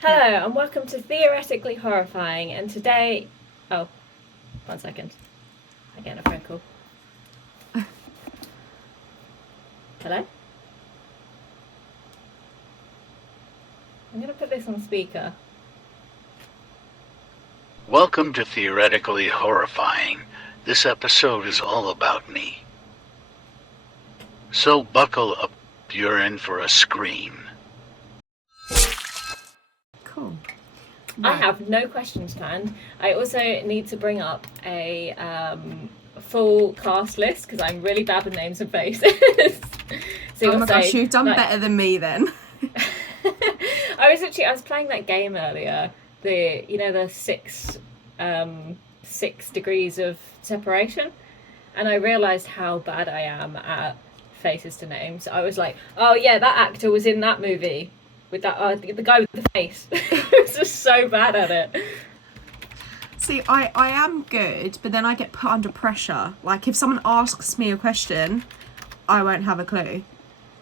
Hello and welcome to Theoretically Horrifying, and today... Oh, 1 second. I'm getting a phone call. Hello? I'm going to put this on speaker. Welcome to Theoretically Horrifying. This episode is all about me. So buckle up, you're in for a scream. Cool. Right. I have no questions planned. I also need to bring up a full cast list because I'm really bad with names and faces. So oh my gosh, you've done better than me then. I was playing that game earlier. The six degrees of separation, and I realised how bad I am at faces to names. I was like, oh yeah, that actor was in that movie with that the guy with the face. I was just so bad at it. See, I am good, but then I get put under pressure. Like if someone asks me a question, I won't have a clue.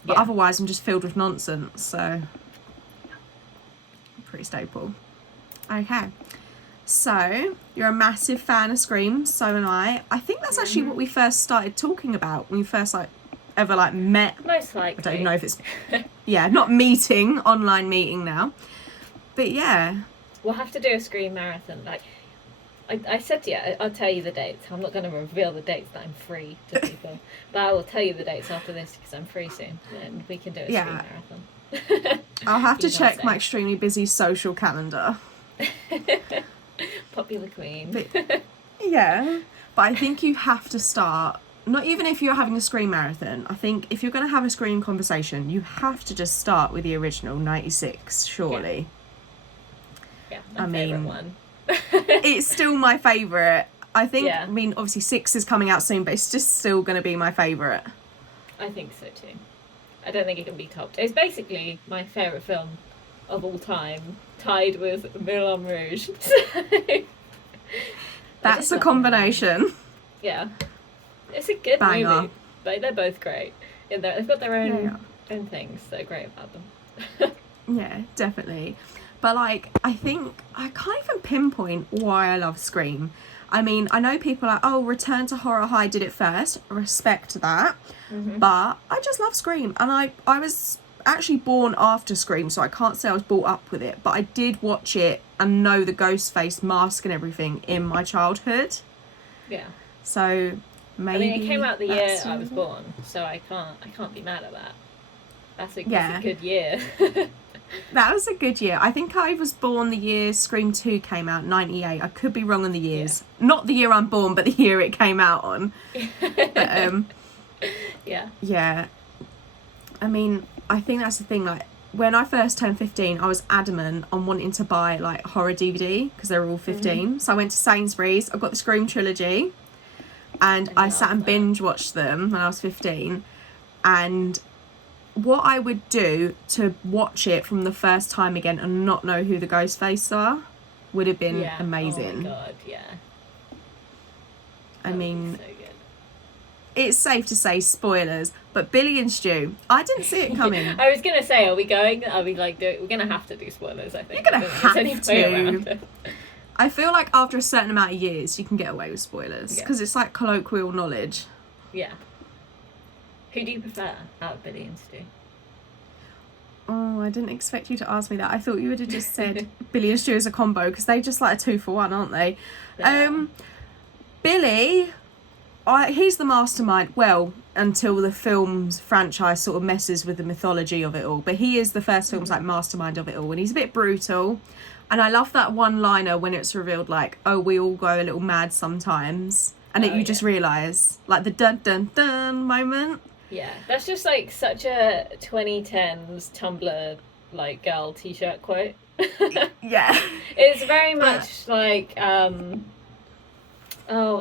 But otherwise I'm just filled with nonsense, so pretty stable. Okay. So, you're a massive fan of Scream, so am I. I think that's actually what we first started talking about when we first ever met. Most likely. I don't even know if it's not meeting, online meeting now. But yeah. We'll have to do a Scream marathon. I said to you, I'll tell you the dates. I'm not going to reveal the dates that I'm free to people. But I will tell you the dates after this because I'm free soon. And we can do a Scream marathon. I'll have to check my extremely busy social calendar. Popular queen. But I think you have to start, not even if you're having a Scream marathon, I think if you're going to have a Scream conversation, you have to just start with the original 96, surely. Yeah, my favourite one. It's still my favourite. I think, I mean, obviously 6 is coming out soon, but it's just still going to be my favourite. I think so too. I don't think it can be topped. It's basically my favourite film of all time, tied with Moulin Rouge. That's a combination. Yeah. It's a good movie. But they're both great. They've got their own things that are great about them. Yeah, definitely. But I think I can't even pinpoint why I love Scream. I mean, I know people are like, Return to Horror High did it first. Respect that. Mm-hmm. But I just love Scream. And I was actually born after Scream, so I can't say I was brought up with it. But I did watch it and know the Ghostface mask and everything in my childhood. Yeah. So maybe... I mean, it came out the year I was born, so I can't be mad at that. That's a good year. That was a good year. I think I was born the year Scream 2 came out, 98. I could be wrong on the years. Yeah. Not the year I'm born, but the year it came out on. But, yeah. I mean, I think that's the thing. When I first turned 15, I was adamant on wanting to buy, horror DVD, because they were all 15. Mm-hmm. So I went to Sainsbury's. I got the Scream trilogy. And I sat and binge watched them when I was 15. And what I would do to watch it from the first time again and not know who the Ghostfaces are would have been amazing. Oh my god, yeah. I mean, so good. It's safe to say spoilers, but Billy and Stu, I didn't see it coming. I was gonna say, we're gonna have to do spoilers, I think. You're gonna have to. I feel like after a certain amount of years, you can get away with spoilers because it's like colloquial knowledge. Yeah. Who do you prefer out of Billy and Stu? Oh, I didn't expect you to ask me that. I thought you would have just said Billy and Stu as a combo because they just a 2-for-1, aren't they? Yeah. Billy, he's the mastermind. Well, until the film's franchise sort of messes with the mythology of it all. But he is the first film's mastermind of it all, and he's a bit brutal. And I love that one-liner when it's revealed we all go a little mad sometimes, and you just realise the dun dun dun moment. Yeah, that's just such a 2010s Tumblr girl t-shirt quote. Yeah. It's very much what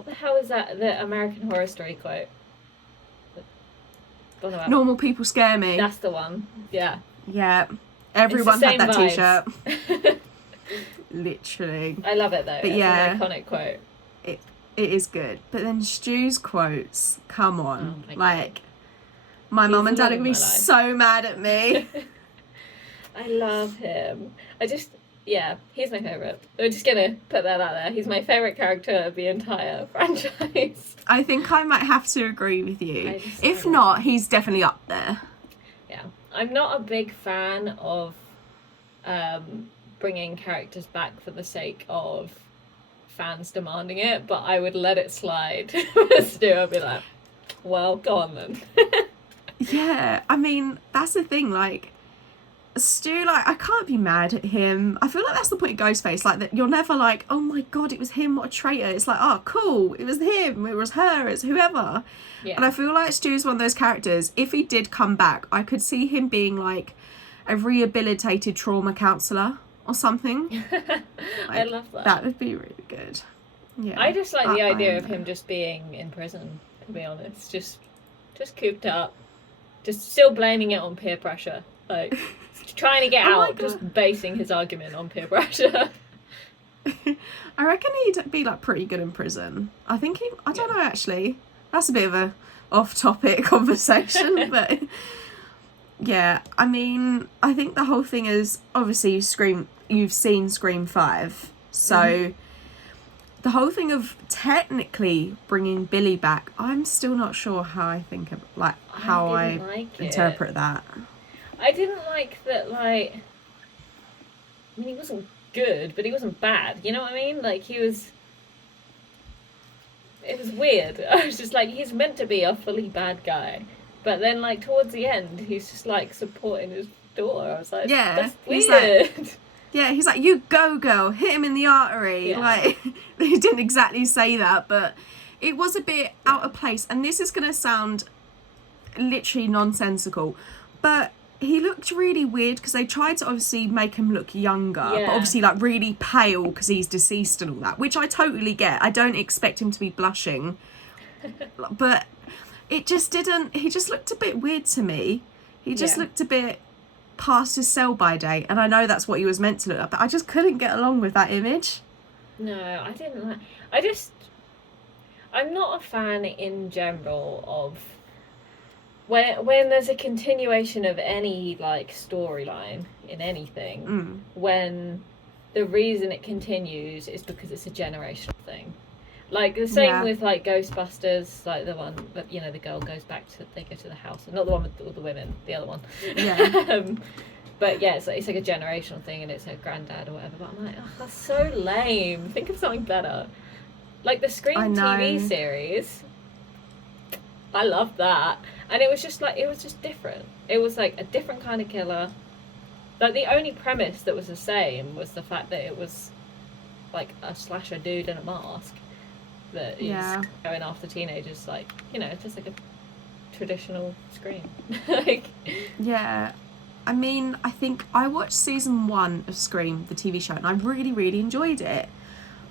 the hell is that? The American Horror Story quote. Normal people scare me. That's the one. Yeah. Yeah. Everyone had that t-shirt. Literally. I love it though. It's an iconic quote. It is good. But then Stu's quotes, come on. My mum and dad are going to be so mad at me. I love him. Yeah, he's my favourite. We're just gonna put that out there. He's my favourite character of the entire franchise. I think I might have to agree with you. If I not, he's definitely up there. Yeah. I'm not a big fan of bringing characters back for the sake of fans demanding it, but I would let it slide. Stu, I'd be like, well, go on then. Yeah, I mean, that's the thing, like, Stu, like, I can't be mad at him. I feel like that's the point of Ghostface, like, that you're never like, oh my god, it was him, what a traitor. It's like, oh, cool, it was him, it was her, it's whoever. Yeah. And I feel like Stu's one of those characters, if he did come back, I could see him being, like, a rehabilitated trauma counsellor or something. Like, I love that. That would be really good. Yeah. I just like the idea of him just being in prison, to be honest. Just cooped up. Just still blaming it on peer pressure. Like, trying to get out, just basing his argument on peer pressure. I reckon he'd be, like, pretty good in prison. I think I don't know, actually. That's a bit of a off-topic conversation, but... Yeah, I mean, I think the whole thing is, obviously, you've seen Scream 5, so the whole thing of technically bringing Billy back, I'm still not sure how I think of, like, how I interpret that. I didn't like that, like, I mean, he wasn't good, but he wasn't bad, you know what I mean? Like, it was weird. I was just like, he's meant to be a fully bad guy. But then, like, towards the end, he's just, like, supporting his daughter. I was like, yeah, that's weird. He's like, you go, girl, hit him in the artery. Yeah. Like, he didn't exactly say that, but it was a bit out of place. And this is going to sound literally nonsensical, but he looked really weird because they tried to obviously make him look younger, but obviously, like, really pale because he's deceased and all that, which I totally get. I don't expect him to be blushing. But... it just didn't... he just looked a bit weird to me. He just looked a bit past his sell-by date. And I know that's what he was meant to look like, but I just couldn't get along with that image. No, I didn't like... I'm not a fan in general of... When there's a continuation of any, like, storyline in anything, when the reason it continues is because it's a generational thing. Like, the same with, like, Ghostbusters, like, the one, that, you know, the girl goes back to, they go to the house, not the one with all the women, the other one. Yeah. But, yeah, it's like a generational thing, and it's her granddad or whatever, but I'm like, oh, that's so lame. Think of something better. Like, the Scream TV series, I love that. And it was just, like, it was just different. It was, like, a different kind of killer. Like, the only premise that was the same was the fact that it was, like, a slasher dude in a mask. That is going after teenagers, like, you know, just like a traditional Scream. Like, yeah, I mean, I think I watched season 1 of Scream, the TV show, and I really, really enjoyed it.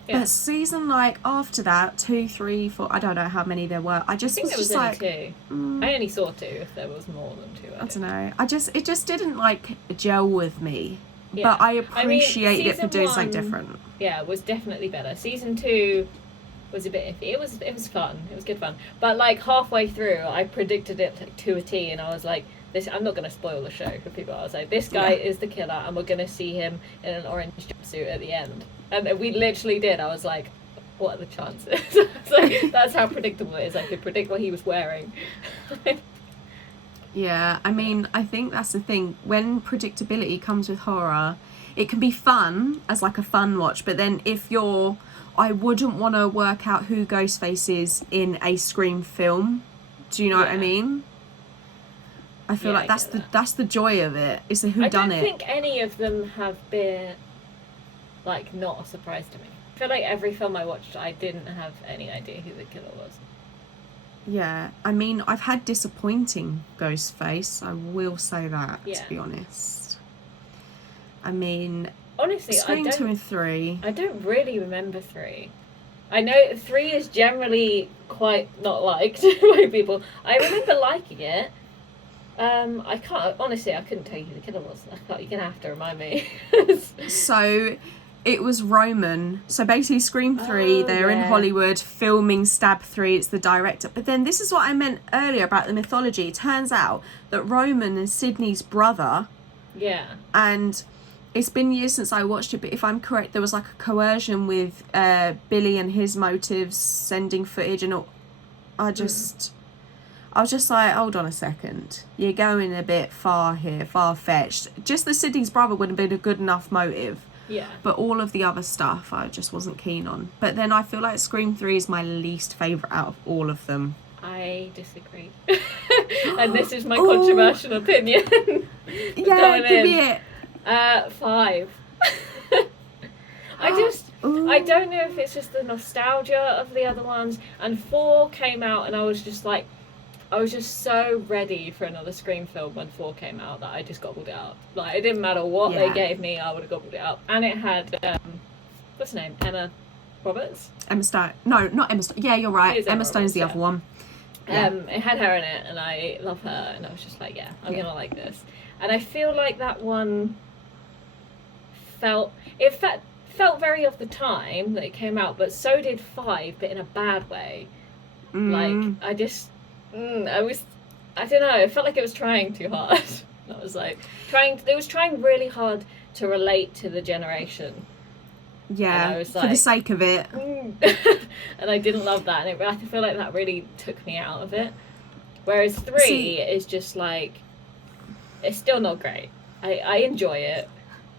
Yeah. But season, like, after that, 2, 3, 4, I don't know how many there were. I think was just like, only 2. I only saw 2. If there was more than 2, I don't know. It just didn't, like, gel with me. Yeah. But I appreciated it for doing something different. Yeah, it was definitely better. Season 2 was a bit iffy. It was fun. It was good fun. But, like, halfway through, I predicted it, like, to a T, and I was like, I'm not going to spoil the show for people. I was like, this guy is the killer, and we're going to see him in an orange jumpsuit at the end. And we literally did. I was like, what are the chances? Like, that's how predictable it is. I could predict what he was wearing. Yeah, I mean, I think that's the thing. When predictability comes with horror, it can be fun as, like, a fun watch, but then if you're... I wouldn't want to work out who Ghostface is in a Scream film. Do you know what I mean? I feel like that's the joy of it. It's the whodunit. I don't think any of them have been, like, not a surprise to me. I feel like every film I watched, I didn't have any idea who the killer was. Yeah, I mean, I've had disappointing Ghostface. I will say that, to be honest. I mean... honestly, Scream 2 and 3. I don't really remember 3. I know 3 is generally quite not liked by people. I remember liking it. I couldn't tell you who the killer was. You're gonna have to remind me. So, it was Roman. So basically, Scream 3, they're in Hollywood filming Stab 3. It's the director. But then this is what I meant earlier about the mythology. It turns out that Roman is Sydney's brother. Yeah. And it's been years since I watched it, but if I'm correct, there was like a coercion with Billy and his motives sending footage, and all. I was just like, hold on a second, you're going a bit far here, far-fetched. Just the Sidney's brother would have been a good enough motive. Yeah. But all of the other stuff I just wasn't keen on. But then I feel like Scream 3 is my least favourite out of all of them. I disagree. And this is my controversial opinion. Yeah, give me it. 5. I don't know if it's just the nostalgia of the other ones. And 4 came out and I was just so ready for another Scream film when 4 came out that I just gobbled it up. Like, it didn't matter what they gave me, I would have gobbled it up. And it had, what's her name? Emma Roberts? Emma Stone. No, not Emma Stone. Yeah, you're right. Emma Stone's the other one. It had her in it, and I love her, and I was just like, I'm gonna like this. And I feel like that one felt very of the time that it came out, but so did 5, but in a bad way. Like, I don't know, it felt like it was trying too hard. I was like, it was trying really hard to relate to the generation. Yeah, and I was like, for the sake of it. And I didn't love that, and I feel like that really took me out of it. Whereas 3 is just like, it's still not great. I enjoy it,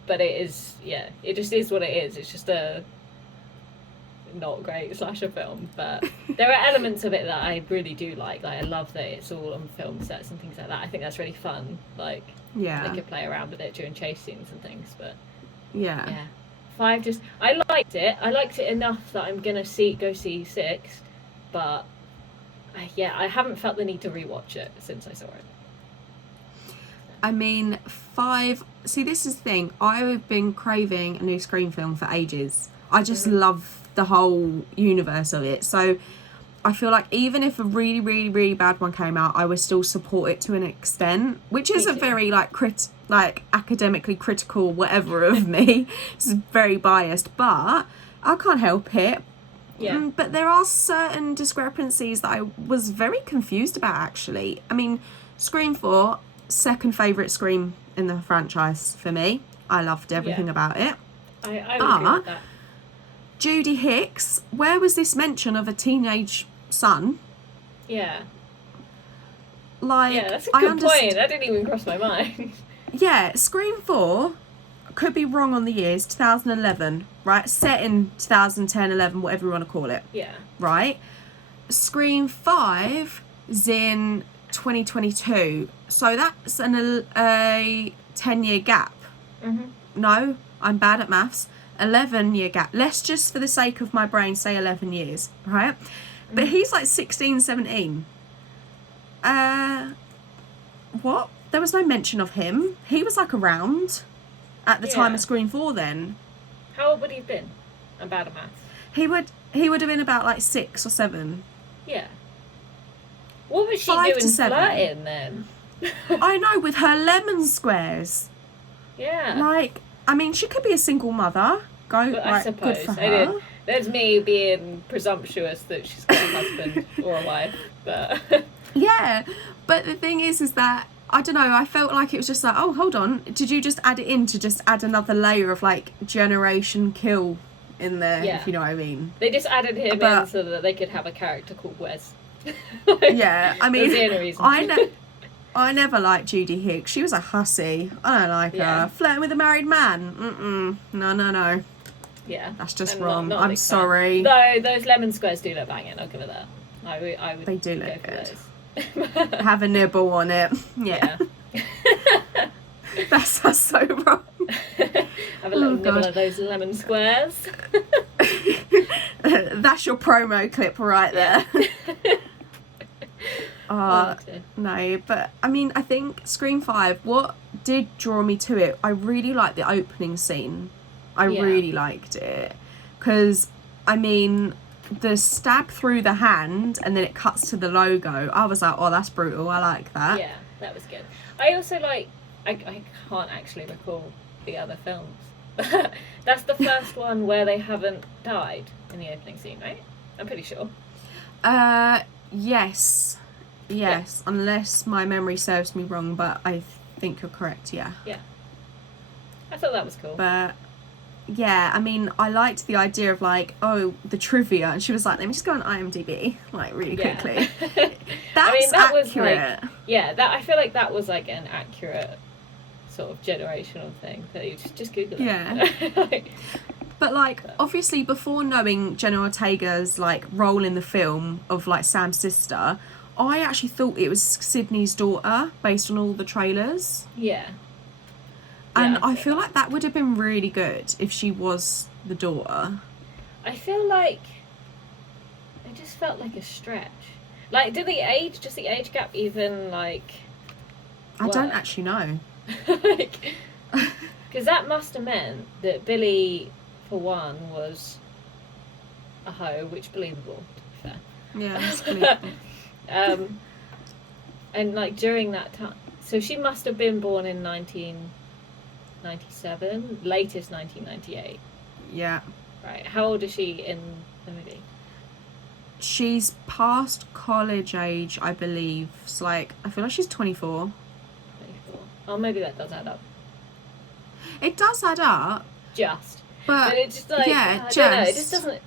but it is, it just is what it is. It's just a not great slasher film, but there are elements of it that I really do like. Like, I love that it's all on film sets and things like that. I think that's really fun. Like, they could play around with it during chase scenes and things, but yeah. 5 just, I liked it enough that I'm gonna go see 6, but I haven't felt the need to rewatch it since I saw it. I mean, 5, see, this is the thing, I've been craving a new Scream film for ages. I just love the whole universe of it, so I feel like even if a really, really, really bad one came out, I would still support it to an extent, which is a very like academically critical whatever of me. It's very biased, but I can't help it. Yeah. But there are certain discrepancies that I was very confused about, actually. I mean, Scream 4, second favourite Scream in the franchise for me. I loved everything about it. I would agree with that. Judy Hicks, where was this mention of a teenage son? Yeah. Like, that's a good point. That didn't even cross my mind. Yeah, Scream 4, could be wrong on the years, 2011, right? Set in 2010, 11, whatever you want to call it. Yeah. Right? Scream 5 is in 2022. So that's a 10-year gap. Mm-hmm. No, I'm bad at maths. 11-year gap. Let's just, for the sake of my brain, say 11 years, right? Mm-hmm. But he's like 16, 17. What? There was no mention of him. He was like around at the time of Scream 4 then. How old would he have been? I'm bad at maths. He would have been about like 6 or 7. Yeah. What was she doing flirting then? I know, with her lemon squares. Yeah. Like, I mean, she could be a single mother. I suppose. Good for her. There's me being presumptuous that she's got a husband or a wife, but... Yeah, but the thing is that, I don't know, I felt like it was just like, oh, hold on, did you just add it in to just add another layer of, like, generation kill in there, if you know what I mean? They just added him in so that they could have a character called Wes. Yeah, I mean, that's the only reason. I never liked Judy Hicks. She was a hussy. I don't like her. Flirting with a married man. No. Yeah. That's just wrong. I'm sorry. No, those lemon squares do look banging, I'll give it that. I would they do go look for good. those. Have a nibble on it. Yeah. That's so wrong. Have a little nibble of those lemon squares. That's your promo clip right there. No, but I mean, I think Scream 5, what did draw me to it, I really liked the opening scene. I really liked it. Because, I mean, the stab through the hand and then it cuts to the logo, I was like, oh, that's brutal, I like that. Yeah, that was good. I also like, I can't actually recall the other films. That's the first one where they haven't died in the opening scene, right? I'm pretty sure. Yes, unless my memory serves me wrong, but I think you're correct, yeah. I thought that was cool. But yeah, I mean, I liked the idea of like, oh, the trivia, and she was like, let me just go on IMDb, like, really quickly. That's I mean, that accurate. was like, that I feel like that was like an accurate sort of generational thing that you just Google it. Yeah. But like, obviously, before knowing Jenna Ortega's like role in the film of like Sam's sister, I actually thought it was Sydney's daughter based on all the trailers. Yeah. And I feel like that would have been really good if she was the daughter. I feel like it just felt like a stretch. Like, does the age gap even like? I don't actually know. Because that must have meant that Billy, for one, was a hoe, which believable, to be fair. Yeah, that's believable. And like during that time, so she must have been born in 1997, latest 1998. Yeah. Right. How old is she in the movie? She's past college age, I believe. It's like, I feel like she's 24. 24. Oh, maybe that does add up. It does add up. But it just like, yeah, I don't know, it just doesn't,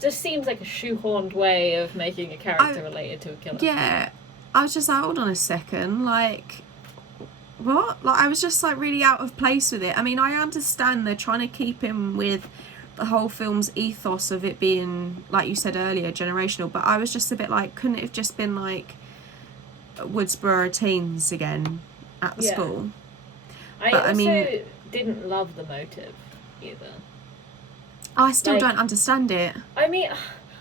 just seems like a shoehorned way of making a character related to a killer. Yeah. I was just like, hold on a second, like, what? Like, I was just like really out of place with it. I mean, I understand they're trying to keep him with the whole film's ethos of it being, like you said earlier, generational, but I was just a bit like, couldn't it have just been like Woodsboro teens again at the school? I mean, didn't love the motive either. I still don't understand it. I mean,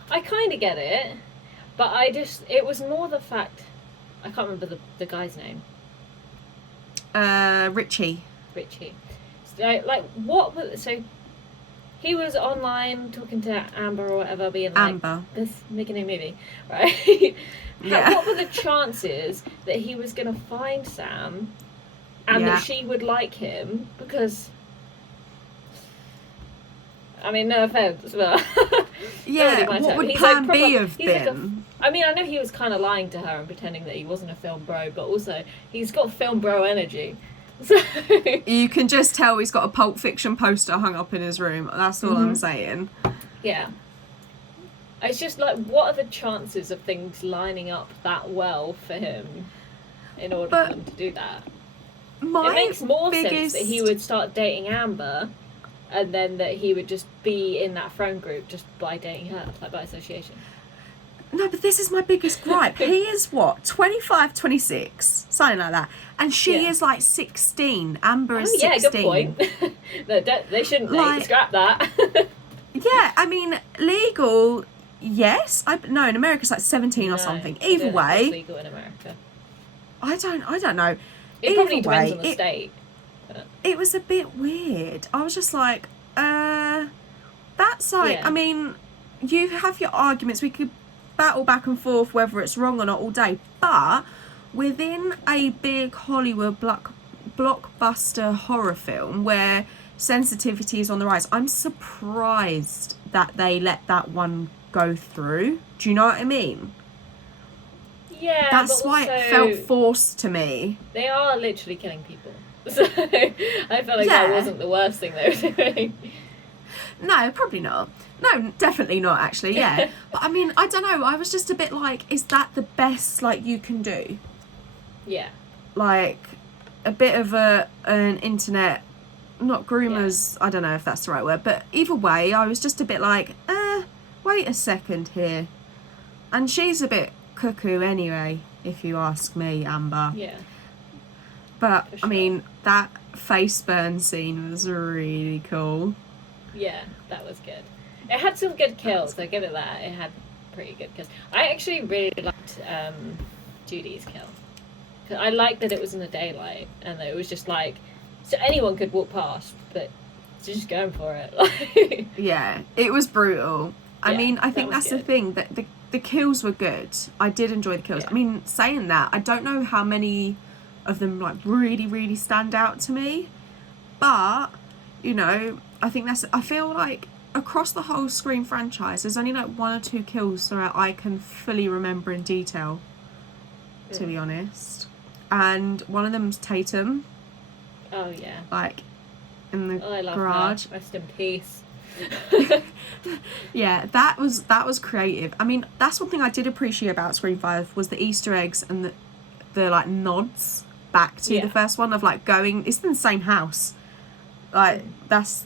I kind of get it, but it was more the fact, I can't remember the guy's name. Richie. So, like, what was, so he was online talking to Amber or whatever, being like, let's make a new movie, right? What were the chances that he was going to find Sam and that she would like him? Because, I mean, no offense, but what would plan B have been? I mean, I know he was kind of lying to her and pretending that he wasn't a film bro, but also he's got film bro energy. So you can just tell he's got a Pulp Fiction poster hung up in his room. That's all I'm saying. Yeah. It's just like, what are the chances of things lining up that well for him in order for him to do that? It makes more sense that he would start dating Amber and then that he would just be in that friend group just by dating her, like by association. No, but this is my biggest gripe. He is what, 25, 26, something like that, and she is like 16. Amber is 16. Yeah, good point. They shouldn't scrap that. Yeah, I mean, legal, yes. No, in America it's like 17 or something. Either way, it's legal in America. I don't know. It probably depends on the state. But it was a bit weird. I was just like, that's like, I mean, you have your arguments. We could battle back and forth whether it's wrong or not all day, but within a big Hollywood blockbuster horror film where sensitivity is on the rise, I'm surprised that they let that one go through. Do you know what I mean? Yeah, that's why it felt forced to me. They are literally killing people, so I felt like that wasn't the worst thing they were doing. No, probably not. No, definitely not, actually, yeah. But, I mean, I don't know. I was just a bit like, is that the best, like, you can do? Yeah. Like, a bit of an internet, not groomers, I don't know if that's the right word, but either way, I was just a bit like, wait a second here. And she's a bit cuckoo anyway, if you ask me, Amber. Yeah. But, I mean, that face burn scene was really cool. Yeah, that was good. It had some good kills, I give it that. It had pretty good kills. I actually really liked Judy's kill. Cause I liked that it was in the daylight and that it was just like, so anyone could walk past, but just going for it. Yeah, it was brutal. I mean, I think that's the thing, that the kills were good. I did enjoy the kills. Yeah. I mean, saying that, I don't know how many of them like really, really stand out to me, but, you know, I feel like across the whole Scream franchise, there's only like one or two kills that I can fully remember in detail, to be honest. And one of them's Tatum. Oh, yeah. Like, in the I love garage. her. Rest in peace. Yeah, that was creative. I mean, that's one thing I did appreciate about Scream 5 was the Easter eggs and the like nods back to the first one of like going. It's in the same house. Like that's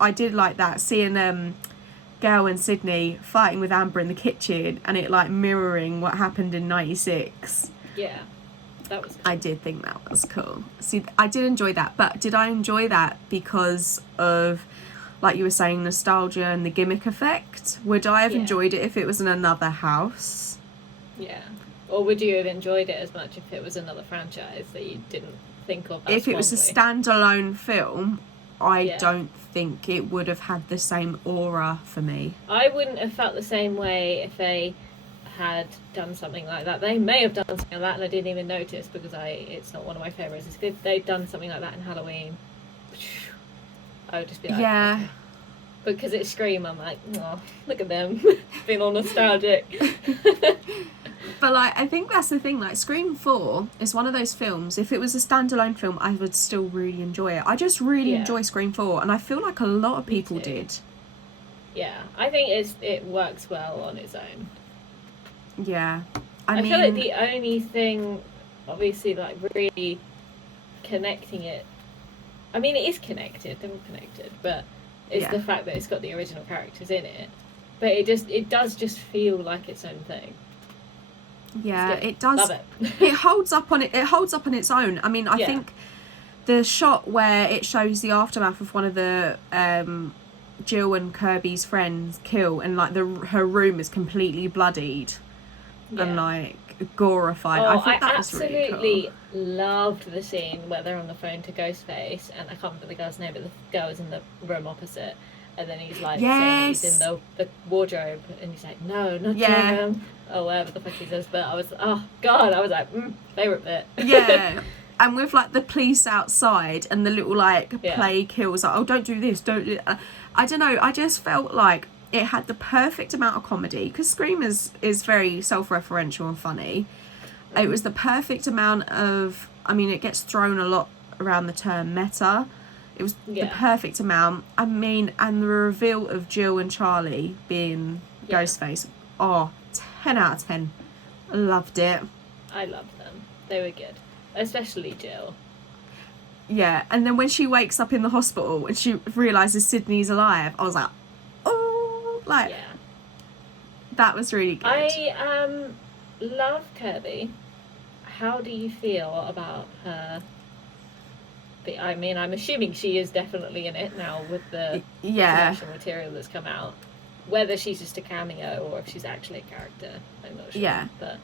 I did like that, seeing Gail and Sydney fighting with Amber in the kitchen and it like mirroring what happened in 96. Yeah, that was cool. I did think that was cool. See, I did enjoy that, but did I enjoy that because of, like you were saying, nostalgia and the gimmick effect? Would I have enjoyed it if it was in another house? Yeah. Or would you have enjoyed it as much if it was another franchise that you didn't think of that If it was a standalone film, I don't think it would have had the same aura for me. I wouldn't have felt the same way if they had done something like that. They may have done something like that and I didn't even notice because it's not one of my favourites. If they'd done something like that in Halloween, I would just be like, yeah. Okay. Because it's Scream, I'm like, oh, look at them, being all nostalgic. But like, I think that's the thing. Like, Scream 4 is one of those films. If it was a standalone film, I would still really enjoy it. I just really enjoy Scream 4, and I feel like a lot of people did. Yeah, I think it works well on its own. Yeah, I feel like the only thing, obviously, like really connecting it. I mean, it is connected. They're all connected, but it's the fact that it's got the original characters in it. But it does just feel like its own thing. Yeah, it does. Love it. It holds up on it. It holds up on its own. I mean, I think the shot where it shows the aftermath of one of the Jill and Kirby's friends kill, and like her room is completely bloodied and like glorified. Oh, I think that was really cool. absolutely loved the scene where they're on the phone to Ghostface, and I can't remember the girl's name, but the girl is in the room opposite. And then he's like, saying he's in the wardrobe, and he's like, no, not Jerome. Or whatever the fuck he says. But I was, oh god, I was like, favourite bit. Yeah. And with like the police outside and the little like play kills, like, oh, don't do this, don't do that. I don't know, I just felt like it had the perfect amount of comedy, because Scream is very self-referential and funny. It was the perfect amount of, I mean, it gets thrown a lot around the term meta. It was the perfect amount. I mean, and the reveal of Jill and Charlie being Ghostface. Oh, 10 out of 10. I loved it. I loved them. They were good. Especially Jill. Yeah, and then when she wakes up in the hospital and she realises Sydney's alive, I was like, oh, like, that was really good. I love Kirby. How do you feel about her? I mean, I'm assuming she is definitely in it now with the promotional material that's come out. Whether she's just a cameo or if she's actually a character, I'm not sure. Yeah. But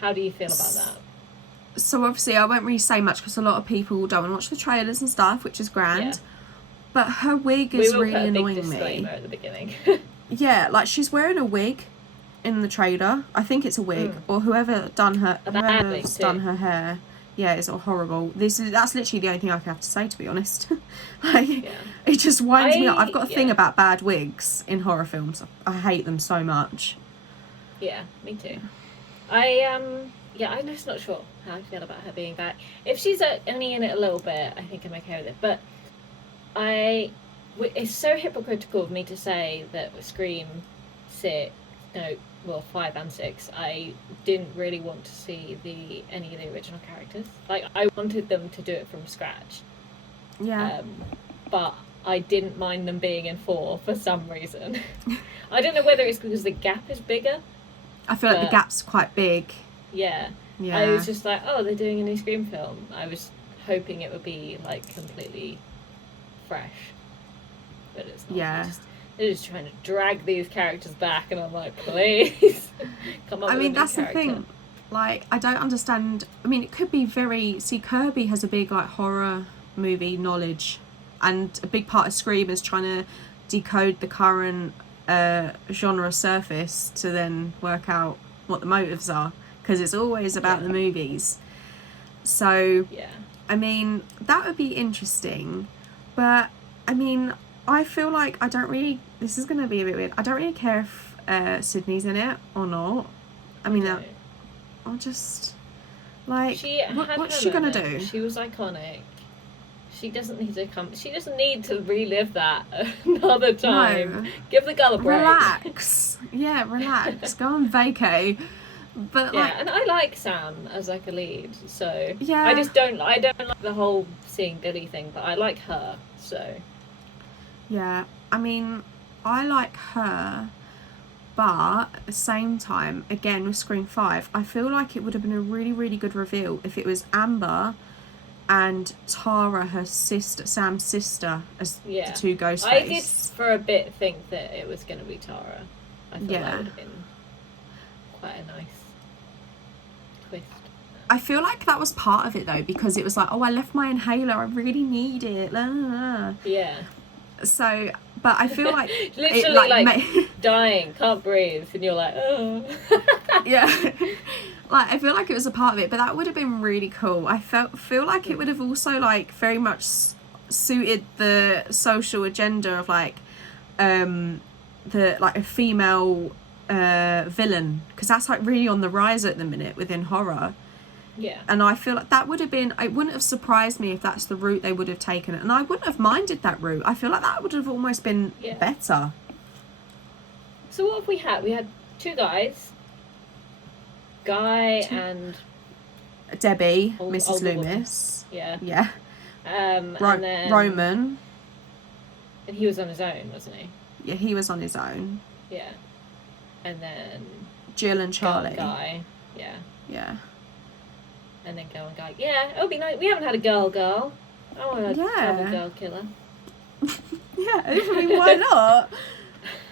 how do you feel about that? So obviously I won't really say much because a lot of people don't want to watch the trailers and stuff, which is grand. Yeah. But her wig is really annoying me. We will put a big disclaimer at the beginning. Yeah, like she's wearing a wig in the trailer. I think it's a wig, or whoever's done her hair. Yeah, it's all horrible. That's literally the only thing I have to say, to be honest. It just winds me up. I've got a thing about bad wigs in horror films. I hate them so much. Yeah, me too. I'm just not sure how I feel about her being back. If she's only in it a little bit, I think I'm okay with it. But it's so hypocritical of me to say that with Scream 5 and 6, I didn't really want to see any of the original characters. Like, I wanted them to do it from scratch. Yeah. But I didn't mind them being in 4 for some reason. I don't know whether it's because the gap is bigger. I feel like the gap's quite big. Yeah. I was just like, oh, they're doing a new Scream film. I was hoping it would be, like, completely fresh. But it's not. Yeah. They're just trying to drag these characters back, and I'm like, please, come on. I mean, that's the thing. Like, I don't understand. I mean, it could be Kirby has a big, like, horror movie knowledge, and a big part of Scream is trying to decode the current genre surface to then work out what the motives are, because it's always about the movies. So, I mean, that would be interesting, but, I mean, I feel like this is going to be a bit weird. I don't really care if Sydney's in it or not. I mean, I'll just, like, what's she going to do? She was iconic. She doesn't need to come. She doesn't need to relive that another time. No. Give the girl a break. Relax. Yeah, relax. Go on vacay. But Yeah, like, and I like Sam as like a lead, so yeah, I don't like the whole seeing Billy thing, but I like her, so yeah. I mean, I like her, but at the same time, again with Scream 5, I feel like it would have been a really, really good reveal if it was Amber and Tara, her sister, Sam's sister, as the two Ghostface. I did for a bit think that it was going to be Tara. I thought that would have been quite a nice twist. I feel like that was part of it though, because it was like, oh, I left my inhaler, I really need it. La, la, la. Yeah. So, but I feel like literally dying, can't breathe, and you're like, oh. Yeah. Like, I feel like it was a part of it, but that would have been really cool. I feel like it would have also like very much suited the social agenda of like the like a female villain, because that's like really on the rise at the minute within horror. Yeah. And I feel like that would have been, it wouldn't have surprised me if that's the route they would have taken, and I wouldn't have minded that route. I feel like that would have almost been better. So what have we had? We had two guys, Guy and Debbie, Mrs. Loomis. Woman. Yeah. And then Roman. And he was on his own, wasn't he? Yeah, he was on his own. Yeah. And then Jill and Charlie. Guy. Yeah. Yeah. And then Girl and Guy. Yeah, it would be nice. We haven't had a girl. I want a double girl killer. Yeah, I mean, why not?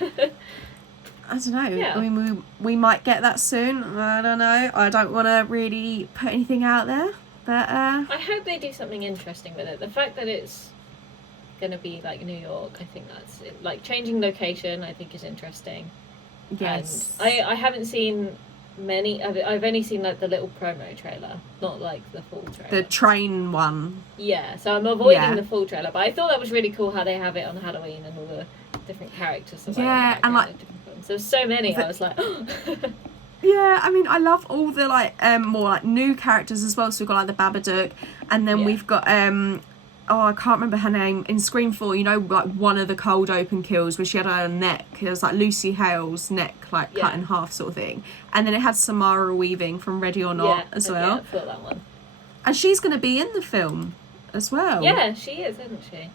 I don't know. Yeah. I mean, we might get that soon. I don't know. I don't want to really put anything out there, but I hope they do something interesting with it. The fact that it's going to be like New York, I think that's it. Like changing location, I think is interesting. yes. And I haven't seen many. I've only seen like the little promo trailer, not like the full trailer. The train one. Yeah, so I'm avoiding the full trailer, but I thought that was really cool how they have it on Halloween and all the different characters. Yeah, and like so many. I was like, oh. Yeah, I mean, I love all the like more like new characters as well. So we've got like the Babadook, and then we've got oh, I can't remember her name in Scream 4. You know, like one of the cold open kills where she had her neck. It was like Lucy Hale's neck, like cut in half, sort of thing. And then it had Samara Weaving from Ready or Not as well. Yeah, I thought that one. And she's going to be in the film as well. Yeah, she is, isn't she?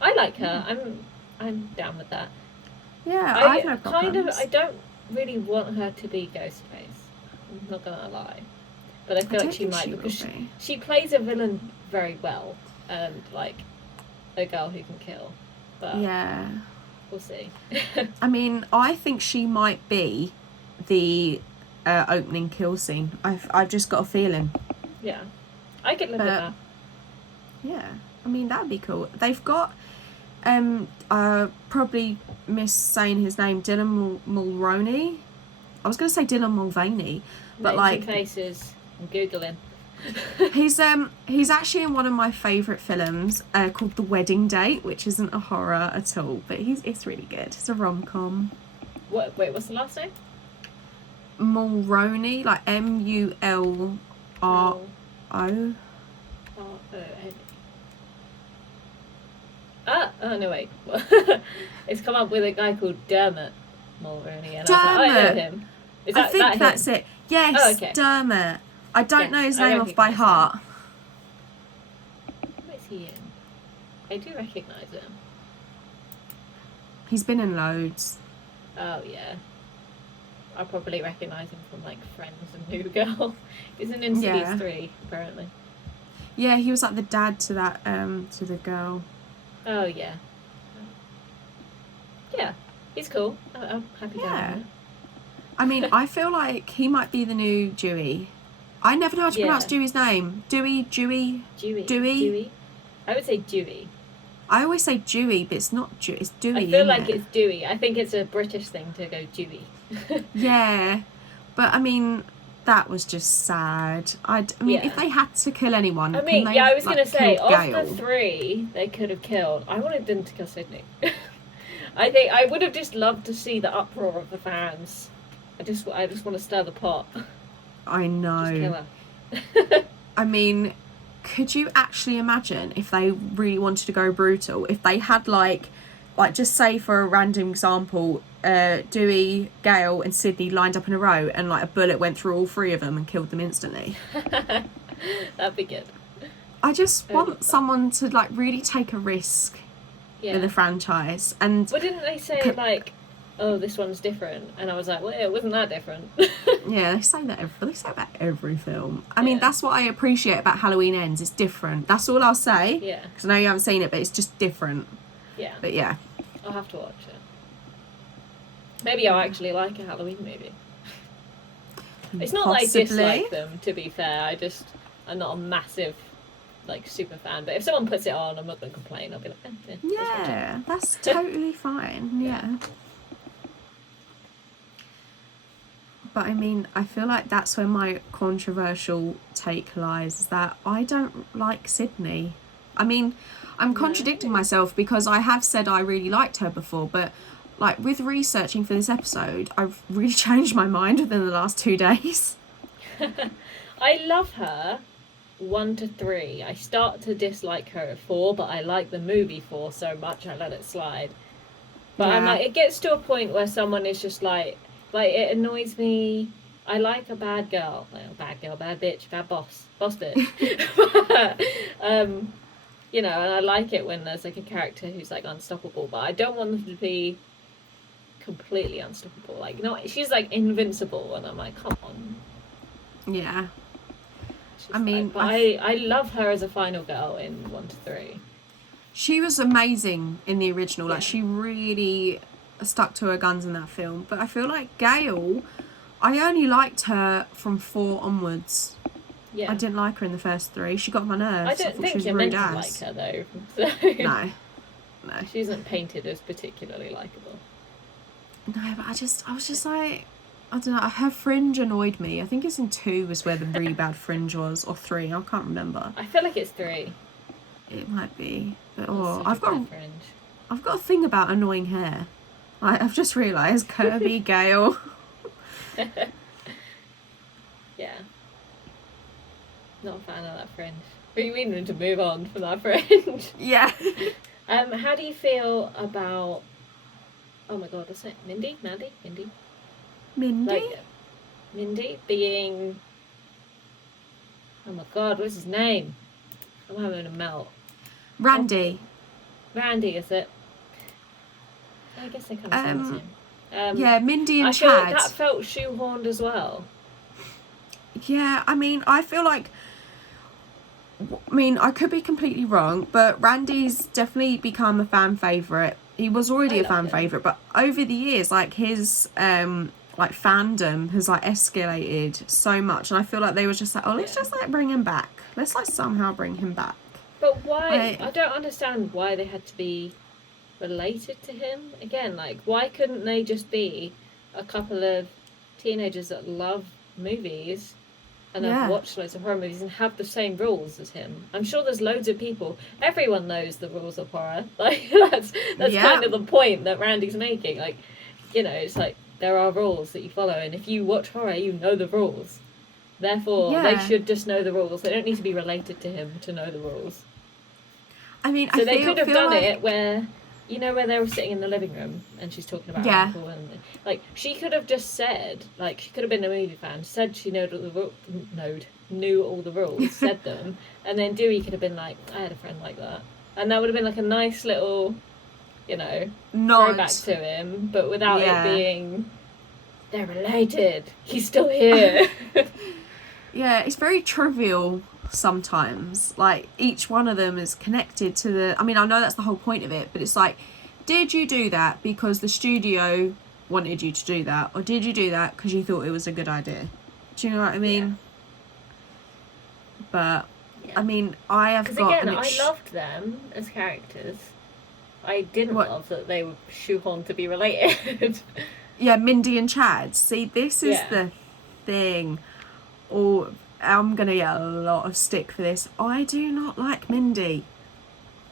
I like her. I'm down with that. Yeah, I have no problems. I don't really want her to be Ghostface. I'm not gonna lie, but I feel like she might because she plays a villain very well, and like a girl who can kill. But yeah, we'll see. I mean, I think she might be the opening kill scene. I've just got a feeling. Yeah, I could live with that. Yeah, I mean that'd be cool. They've got probably miss saying his name, Dylan Mulroney. I was going to say Dylan Mulvaney, but like faces. I'm googling. he's actually in one of my favourite films called The Wedding Date, which isn't a horror at all, but it's really good. It's a rom-com. Wait, what's the last name? Mulroney, like Mulro. Oh no, wait. It's come up with a guy called Dermot Mulroney, and Dermot. I know him. I think that's it. Yes, oh, okay. Dermot. I don't know his name off by heart. What is he in? I do recognise him. He's been in loads. Oh yeah. I probably recognise him from like Friends and New Girl. He's in Insidious 3, apparently. Yeah, he was like the dad to that to the girl. Oh yeah. Yeah, he's cool. I'm happy to have him. I mean, I feel like he might be the new Dewey. I never know how to pronounce Dewey's name. Dewey. I would say Dewey. I always say Dewey, but it's not Dewey. It's Dewey. I feel like it's Dewey. I think it's a British thing to go Dewey. Yeah, but I mean, that was just sad. I mean, if they had to kill anyone, I mean, I was gonna say of the 3 they could have killed, I wanted them to kill Sydney. I think I would have just loved to see the uproar of the fans. I just want to stir the pot. I know. Just kill her. I mean, could you actually imagine if they really wanted to go brutal, if they had like just say for a random example, Dewey, Gale and Sydney lined up in a row and like a bullet went through all three of them and killed them instantly. That'd be good. I just want someone to like really take a risk with the franchise. And well, didn't they say like, oh, this one's different? And I was like, well, it wasn't that different. Yeah, they say about every film. I mean, that's what I appreciate about Halloween Ends. It's different. That's all I'll say. Yeah. Because I know you haven't seen it, but it's just different. Yeah. But yeah. I'll have to watch it. Maybe I'll actually like a Halloween movie. It's not that I dislike them, to be fair. I'm not a massive, like, super fan. But if someone puts it on, I'm not going to complain. I'll be like, yeah, that's totally fine. Yeah. But I mean, I feel like that's where my controversial take lies, is that I don't like Sydney. I mean, I'm contradicting myself because I have said I really liked her before, but like with researching for this episode, I've really changed my mind within the last 2 days. I love her 1 to 3. I start to dislike her at 4, but I like the movie 4 so much I let it slide. But I'm like, it gets to a point where someone is just like it annoys me. I like a bad girl, bad bitch, bad boss bitch. You know, and I like it when there's like a character who's like unstoppable, but I don't want them to be completely unstoppable. Like, no, she's like invincible, and I'm like, come on. Yeah. I mean, like, I love her as a final girl in 1 to 3. She was amazing in the original. Like, she really stuck to her guns in that film. But I feel like Gale, I only liked her from 4 onwards. Yeah. I didn't like her in the first 3. She got on my nerves. I don't think you're meant to like her, though. So. No. She isn't painted as particularly likeable. No, but I was just like, I don't know, her fringe annoyed me. I think it's in 2 was where the really bad fringe was, or 3, I can't remember. I feel like it's 3. It might be. But I've got a thing about annoying hair. I've just realised. Kirby, Gale. Yeah. Not a fan of that fringe. But you mean to move on from that fringe? Yeah. How do you feel about... Oh my god, what's it? Mindy? Mindy? Like, Mindy being... Oh my god, what's his name? I'm having a melt. Randy. Randy, is it? I guess they kind of sound the same. Yeah, Mindy and Chad. I feel like that felt shoehorned as well. Yeah, I mean, I feel like... I mean, I could be completely wrong, but Randy's definitely become a fan favourite. He was already a fan favourite, but over the years, like, his... like fandom has like escalated so much, and I feel like they were just like, oh, let's just like bring him back. Let's like somehow bring him back. But why? I don't understand why they had to be related to him. Again, like, why couldn't they just be a couple of teenagers that love movies and have watched loads of horror movies and have the same rules as him? I'm sure there's loads of people. Everyone knows the rules of horror. Like, that's kind of the point that Randy's making. Like, you know, it's like, there are rules that you follow, and if you watch horror, you know the rules. Therefore, they should just know the rules. They don't need to be related to him to know the rules. I mean, so they could have done it where, you know, where they were sitting in the living room and she's talking about Uncle, and like, she could have just said, like, she could have been a movie fan, said she knew all the rules, said them, and then Dewey could have been like, I had a friend like that, and that would have been like a nice little, you know, throwback to him, but without it being, they're related, he's still here. Yeah, it's very trivial sometimes. Like, each one of them is connected to the... I mean, I know that's the whole point of it, but it's like, did you do that because the studio wanted you to do that, or did you do that because you thought it was a good idea? Do you know what I mean? Yeah. But, I mean, I have got... Again, I loved them as characters. I didn't love that they were shoehorned to be related. Yeah, Mindy and Chad. See, this is the thing. Or I'm going to get a lot of stick for this. I do not like Mindy.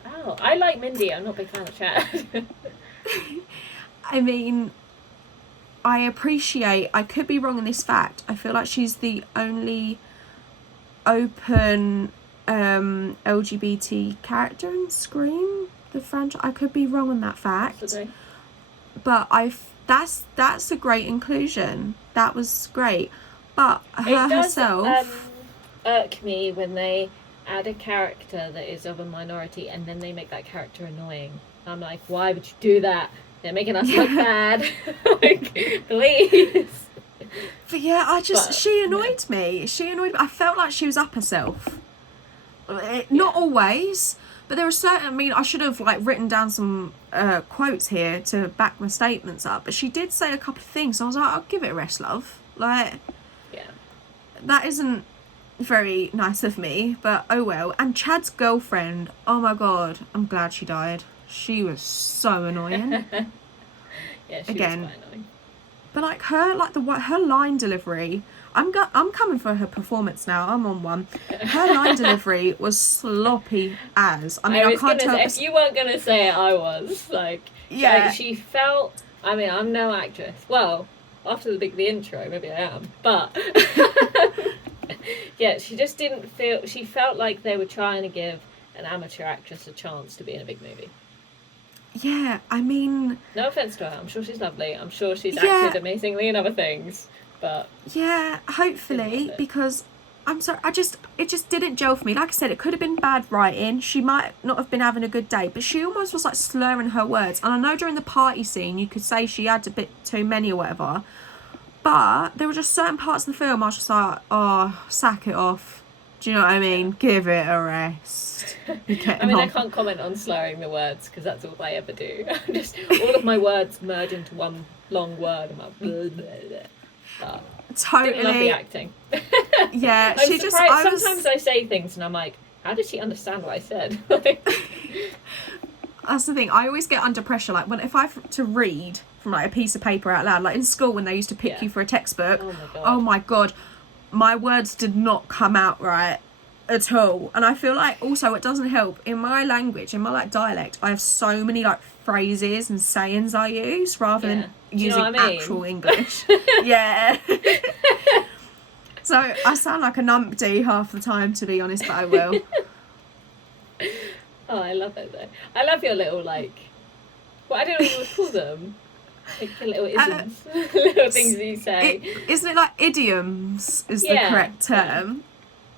Oh, I like Mindy. I'm not a big fan of Chad. I mean, I could be wrong in this fact. I feel like she's the only open LGBT character in Scream, the franchise. I could be wrong on that fact, Possibly. but that's a great inclusion. That was great. But her It does herself, irk me when they add a character that is of a minority and then they make that character annoying. I'm like, why would you do that? They're making us look bad. Like, please. but yeah, she annoyed me. I felt like she was up herself. Not always, but there were certain. I mean, I should have like written down some quotes here to back my statements up. But she did say a couple of things. I was like, I'll give it a rest, love. Like, Yeah. that isn't very nice of me, but oh well. And Chad's girlfriend, oh my god, I'm glad she died. She was so annoying. Yeah, she Again. was quite annoying. But like her line delivery, I'm coming for her performance now. I'm on one. Her line delivery was sloppy as. I mean, I can't tell. If you weren't gonna say it, I was like, Yeah. like, she felt. I mean, I'm no actress. Well, after the intro, maybe I am, but yeah, she just didn't feel. She felt like they were trying to give an amateur actress a chance to be in a big movie. Yeah, I mean, No offense to her. I'm sure she's lovely. I'm sure she's Yeah. acted amazingly in other things, but yeah, hopefully, Didn't love it. because I'm sorry, it just didn't gel for me. Like I said, it could have been bad writing. She might not have been having a good day, but she almost was like slurring her words. And I know during the party scene, you could say she had a bit too many or whatever, but there were just certain parts of the film I was just like, oh, sack it off. Do you know what I mean? Give it a rest. I mean, I can't comment on slurring the words because that's all I ever do. Just all of my words merge into one long word. I'm like, blah, blah, blah. But Totally. didn't love the acting. Yeah, I'm she just. surprised. Sometimes I say things and I'm like, how did she understand what I said? That's the thing. I always get under pressure. Like if I have to read from like a piece of paper out loud, like in school when they used to pick Yeah. you for a textbook. Oh my god. Oh my god, my words did not come out right at all. And I feel like also it doesn't help in my language, in my like dialect. I have so many like phrases and sayings I use rather Yeah. than Do you using know what I mean? actual English. Yeah. So I sound like a numpty half the time, to be honest, but I will. Oh, I love it though. I love your little like. Well, I don't know what you would call them. Like your little isms, little things that you say. Isn't it like idioms is the Yeah, correct term?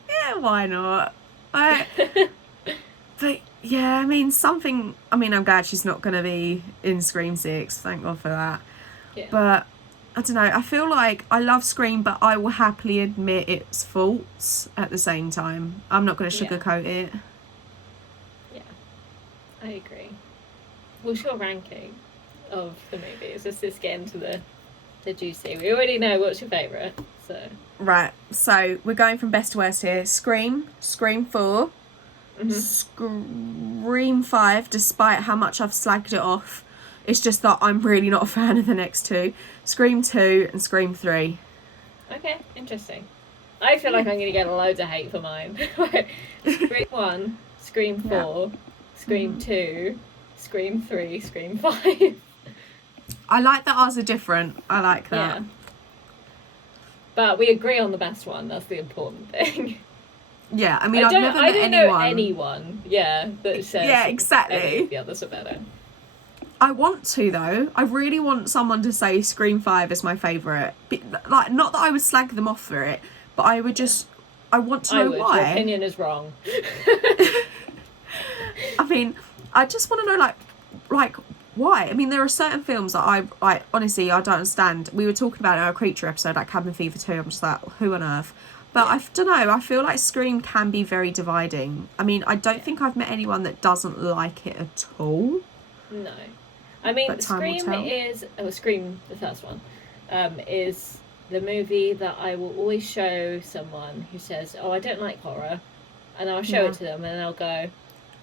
Yeah, why not? But yeah, I mean I'm glad she's not going to be in Scream 6, thank God for that. Yeah. But I don't know, I feel like I love Scream, but I will happily admit its faults at the same time. I'm not going to sugarcoat it. Yeah, I agree. What's your ranking of the movies? Let's just get into the juicy. We already know what's your favourite, so. Right, so we're going from best to worst here. Scream 4, Mm-hmm. Scream 5, despite how much I've slagged it off. It's just that I'm really not a fan of the next two. Scream 2 and Scream 3. Okay, interesting. I feel like I'm going to get loads of hate for mine. Scream 1, Scream 4, Scream 2, Scream 3, Scream 5. I like that ours are different. I like that. Yeah. But we agree on the best one. That's the important thing. Yeah, I mean, I I've never met don't anyone. know anyone, that says Yeah, exactly. any of the others are better. I want to, though. I really want someone to say Scream 5 is my favourite. Like, not that I would slag them off for it, but I would just... I want to know why. Your opinion is wrong. I mean, I just want to know, like, why? I mean, there are certain films that honestly, I don't understand. We were talking about it in our Creature episode, like Cabin Fever 2. I'm just like, who on earth? But I don't know. I feel like Scream can be very dividing. I mean, I don't think I've met anyone that doesn't like it at all. No. I mean, But time will tell. Scream, the first one, is the movie that I will always show someone who says, oh, I don't like horror. And I'll show it to them and they'll go,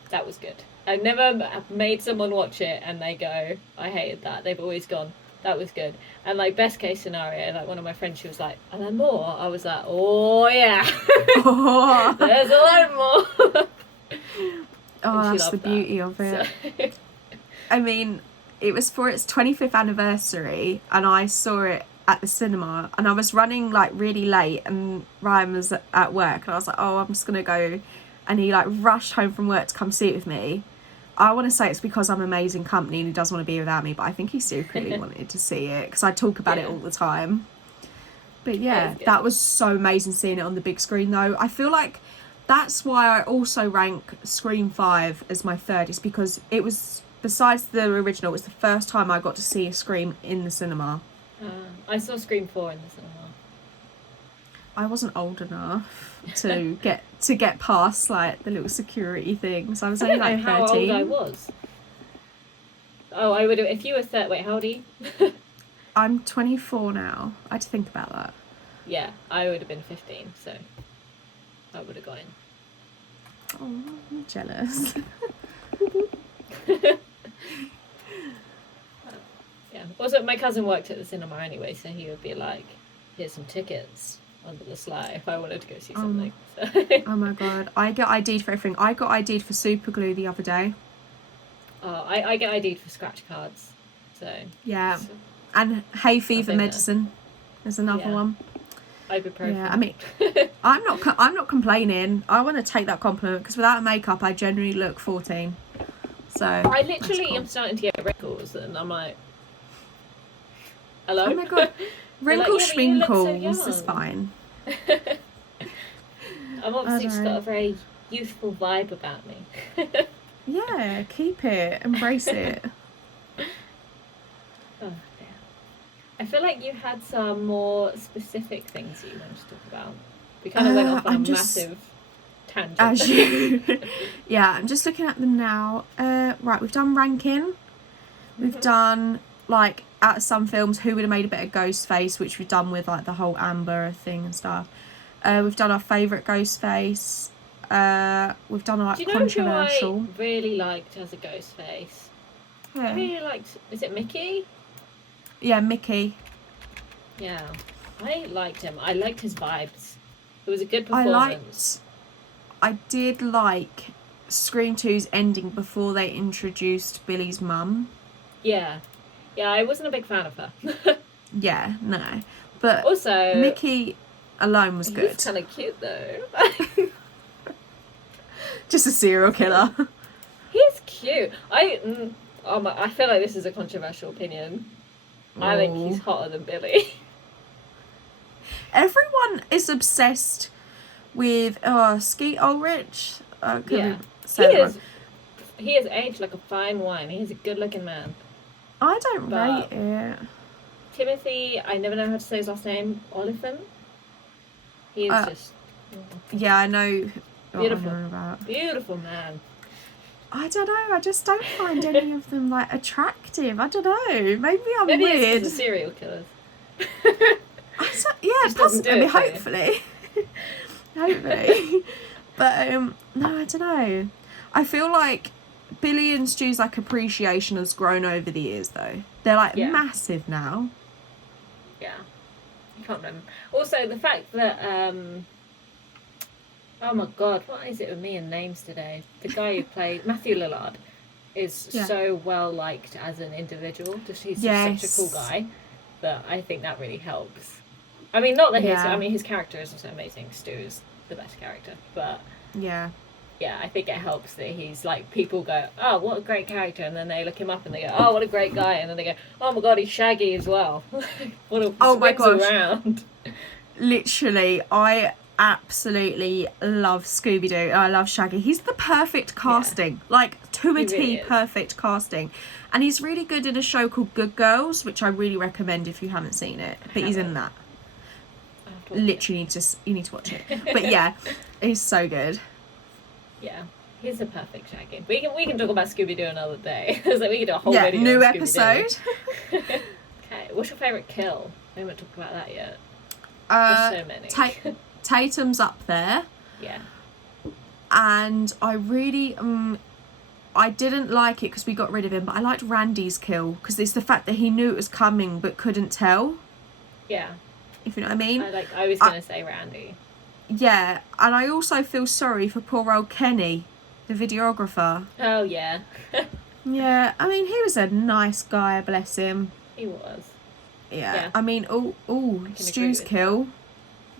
that was good. I've never made someone watch it and they go, I hated that. They've always gone, that was good. And like best case scenario, like one of my friends, she was like, and then more. I was like, oh yeah. Oh, There's a lot more. that's the beauty of it. So. I mean, it was for its 25th anniversary and I saw it at the cinema and I was running like really late and Ryan was at work and I was like, oh, I'm just going to go and he like rushed home from work to come see it with me. I want to say it's because I'm amazing company and he doesn't want to be without me, but I think he secretly wanted to see it because I talk about it all the time. But yeah, that was so amazing seeing it on the big screen though. I feel like that's why I also rank Scream 5 as my third, is because it was, besides the original, it was the first time I got to see a Scream in the cinema. I saw Scream 4 in the cinema. I wasn't old enough to get past like the little security things. I was only like 13. How old I was. Oh, I would have. If you were 30, wait, how old are you? I'm 24 now. I had to think about that. Yeah, I would have been 15, so I would have got in. Oh, I'm jealous. Yeah. Also, my cousin worked at the cinema anyway, so he would be like, "Here's some tickets under the sly if I wanted to go see something." Oh my god, I get ID'd for everything. I got ID'd for super glue the other day. Oh, I get ID'd for scratch cards, so yeah, and hay fever medicine is another one. Ibuprofen. Yeah, I mean, I'm not complaining. I want to take that compliment because without makeup, I generally look 14. So I literally am starting to get wrinkles, and I'm like, hello. Oh my god, wrinkles, like, yeah, schminkles is fine. I've obviously just got a very youthful vibe about me. Yeah, keep it, embrace it. Oh dear. I feel like you had some more specific things that you wanted to talk about. We kind of went off on a massive tangent. As you, yeah, I'm just looking at them now. Right, we've done ranking. We've done like out of some films who would have made a better Ghostface, which we've done with like the whole Amber thing and stuff. We've done our favourite Ghostface. We've done like controversial. Who I really liked as a Ghostface? Yeah. I really liked. Is it Mickey? Yeah, Mickey. Yeah, I liked him. I liked his vibes. It was a good performance. I did like Scream 2's ending before they introduced Billy's mum. Yeah, I wasn't a big fan of her. Yeah, no, but also Mickey alone was good. He's kind of cute though. Just a serial killer. He's cute. I feel like this is a controversial opinion. I think he's hotter than Billy. Everyone is obsessed with Skeet Ulrich. He is aged like a fine wine. He's a good-looking man. I don't rate it. Timothy, I never know how to say his last name. Oliphant. He's just. Yeah, I know. Beautiful. About. Beautiful man. I don't know. I just don't find any of them like attractive. I don't know. Maybe I'm weird. It's a serial killer. Possibly. I mean, hopefully. Hopefully. But no, I don't know. I feel like Billy and Stu's like appreciation has grown over the years though. They're like massive now. Yeah. I can't remember. Also, the fact that oh my god, what is it with me and names today? The guy who played Matthew Lillard is so well liked as an individual. He's just such a cool guy that I think that really helps. I mean, not that his character is also amazing. Stu is the best character, but yeah, I think it helps that he's like, people go, oh, what a great character, and then they look him up and they go, oh, what a great guy, and then they go, oh my god, he's Shaggy as well. What a my gosh. around. Literally, I absolutely love Scooby-Doo. I love Shaggy. He's the perfect casting, like to a T, perfect casting. And he's really good in a show called Good Girls, which I really recommend if you haven't seen it. But he's in that. Literally, you need to watch it. But yeah, he's so good. Yeah, he's a perfect Shaggy. We can talk about Scooby-Doo another day. So we can do a whole video new on episode. Okay, what's your favourite kill? We haven't talked about that yet. There's so many. Tatum's up there. Yeah. And I really I didn't like it because we got rid of him, but I liked Randy's kill because it's the fact that he knew it was coming but couldn't tell. Yeah. If you know what I mean. I was gonna say Randy. Yeah, and I also feel sorry for poor old Kenny, the videographer. Oh yeah. Yeah, I mean he was a nice guy, bless him. He was. Yeah. I mean, Stu's kill.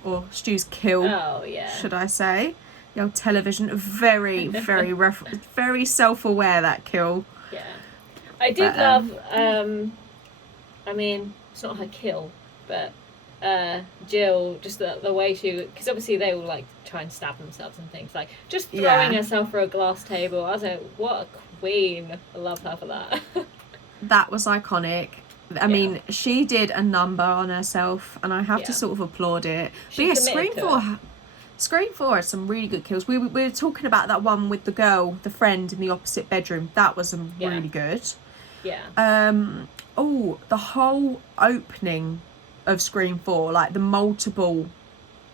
Or Stu's kill. Oh yeah. Should I say? The old television, very, very very self-aware, that kill. Yeah. I did love, I mean, it's not her kill, but Jill, just the way she, because obviously they all like try and stab themselves and things, like just throwing herself for a glass table. I was like, what a queen. I love her for that. That was iconic. I mean, she did a number on herself, and I have to sort of applaud it. But yeah, Scream 4 has some really good kills. We were talking about that one with the girl, the friend in the opposite bedroom. That was really good. Yeah. The whole opening of Scream 4, like the multiple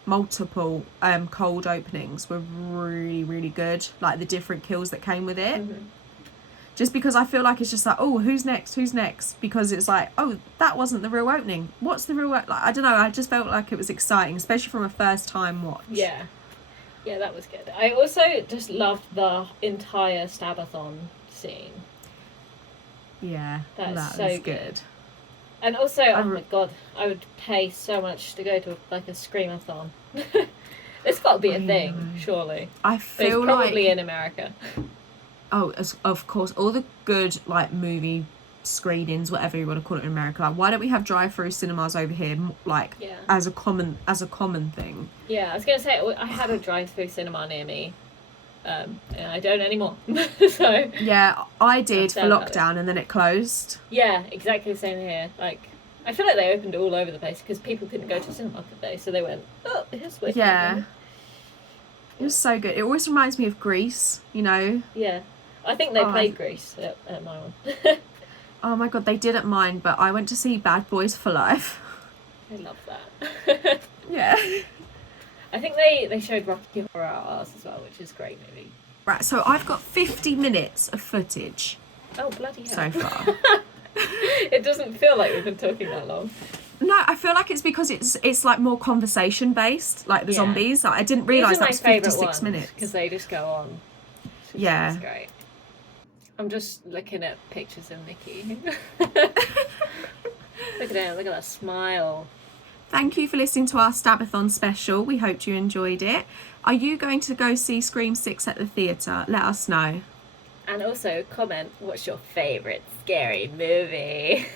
cold openings were really, really good. Like the different kills that came with it. Mm-hmm. Just because I feel like it's just like, oh, who's next? Because it's like, oh, that wasn't the real opening. What's the real... Like, I don't know. I just felt like it was exciting, especially from a first-time watch. Yeah. Yeah, that was good. I also just loved the entire Stabathon scene. Yeah, that was so good. And also, oh my god, I would pay so much to go to like a Screamathon. It's got to be a thing, surely. I feel it's probably in America. Oh, of course, all the good like movie screenings, whatever you want to call it in America. Like, why don't we have drive-through cinemas over here, like as a common thing? Yeah, I was gonna say I had a drive-through cinema near me, and I don't anymore. So yeah, I did for lockdown, and then it closed. Yeah, exactly the same here. Like, I feel like they opened all over the place because people couldn't go to cinema, could they? So they went, oh, here's where. Yeah. It was so good. It always reminds me of Grease, you know. Yeah. I think they played Grease at my one. Oh my god, they did at mine, but I went to see Bad Boys for Life. I love that. Yeah. I think they showed Rocky Horror at ours as well, which is a great movie. Right, so I've got 50 minutes of footage. Oh, bloody hell. So far. It doesn't feel like we've been talking that long. No, I feel like it's because it's like more conversation based, like the zombies. Like, I didn't realise that was 56 minutes. Because they just go on. That's great. I'm just looking at pictures of Nikki. Look at her, look at that smile. Thank you for listening to our Stabathon special. We hope you enjoyed it. Are you going to go see Scream 6 at the theatre? Let us know. And also comment, what's your favourite scary movie?